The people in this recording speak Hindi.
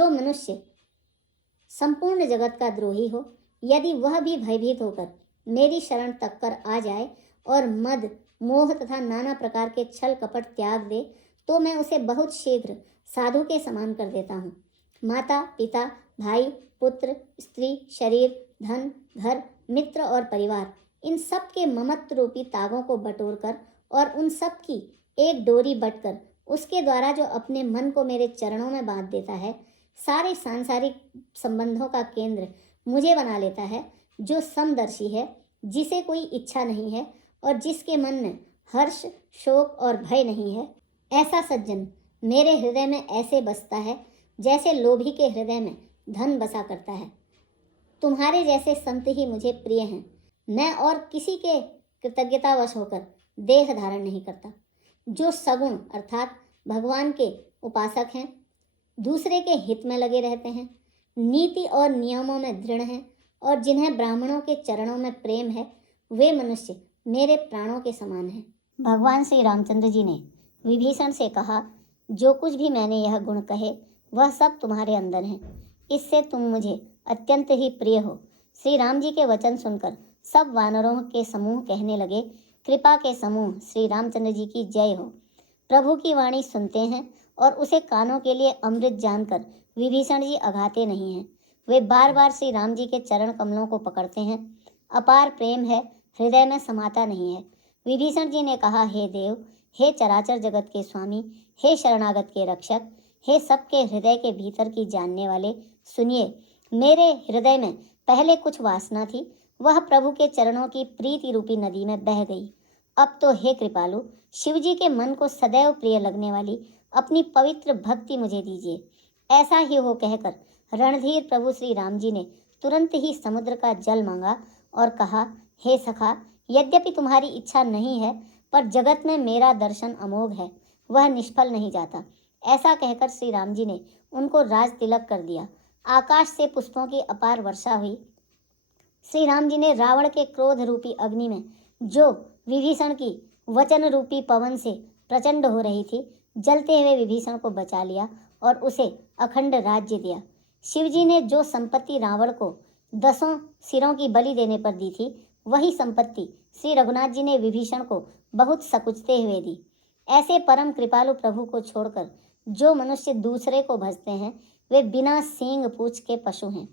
जो मनुष्य संपूर्ण जगत का द्रोही हो, यदि वह भी भयभीत होकर मेरी शरण तक कर आ जाए और मद, मोह तथा नाना प्रकार के छल कपट त्याग दे, तो मैं उसे बहुत शीघ्र साधु के समान कर देता हूँ। माता, पिता, भाई, पुत्र, स्त्री, शरीर, धन, घर, मित्र और परिवार, इन सब के ममत्व रूपी तागों को बटोरकर और उन सब की एक डोरी बटकर उसके द्वारा जो अपने मन को मेरे चरणों में बांध देता है, सारे सांसारिक संबंधों का केंद्र मुझे बना लेता है, जो समदर्शी है, जिसे कोई इच्छा नहीं है और जिसके मन में हर्ष, शोक और भय नहीं है, ऐसा सज्जन मेरे हृदय में ऐसे बसता है जैसे लोभी के हृदय में धन बसा करता है। तुम्हारे जैसे संत ही मुझे प्रिय हैं। मैं और किसी के कृतज्ञतावश होकर देह धारण नहीं करता। जो सगुण अर्थात भगवान के उपासक हैं, दूसरे के हित में लगे रहते हैं, नीति और नियमों में दृढ़ हैं और जिन्हें ब्राह्मणों के चरणों में प्रेम है, वे मनुष्य मेरे प्राणों के समान हैं। भगवान श्री रामचंद्र जी ने विभीषण से कहा, जो कुछ भी मैंने यह गुण कहे वह सब तुम्हारे अंदर हैं, इससे तुम मुझे अत्यंत ही प्रिय हो। श्री राम जी के वचन सुनकर सब वानरों के समूह कहने लगे, कृपा के समूह श्री रामचंद्र जी की जय हो। प्रभु की वाणी सुनते हैं और उसे कानों के लिए अमृत जानकर विभीषण जी अघाते नहीं हैं। वे बार बार श्री राम जी के चरण कमलों को पकड़ते हैं। अपार प्रेम है, हृदय में समाता नहीं है। विभीषण जी ने कहा, हे देव, हे चराचर जगत के स्वामी, हे शरणागत के रक्षक, हे सबके हृदय के भीतर की जानने वाले, सुनिए। मेरे हृदय में पहले कुछ वासना थी, वह प्रभु के चरणों की प्रीति रूपी नदी में बह गई। अब तो हे कृपालु, शिवजी के मन को सदैव प्रिय लगने वाली अपनी पवित्र भक्ति मुझे दीजिए। ऐसा ही हो कहकर रणधीर प्रभु श्री राम जी ने तुरंत ही समुद्र का जल मांगा और कहा, हे सखा, यद्यपि तुम्हारी इच्छा नहीं है, पर जगत में मेरा दर्शन अमोघ है, वह निष्फल नहीं जाता। ऐसा कहकर श्री राम जी ने उनको राज तिलक कर दिया। आकाश से पुष्पों की अपार वर्षा हुई। श्री राम जी ने रावण के क्रोध रूपी अग्नि में, जो विभीषण की वचन रूपी पवन से प्रचंड हो रही थी, जलते हुए विभीषण को बचा लिया और उसे अखंड राज्य दिया। शिवजी ने जो संपत्ति रावण को 10 सिरों की बलि देने पर दी थी, वही संपत्ति श्री रघुनाथ जी ने विभीषण को बहुत सकुचते हुए दी। ऐसे परम कृपालु प्रभु को छोड़कर जो मनुष्य दूसरे को भजते हैं, वे बिना सींग पूछ के पशु हैं।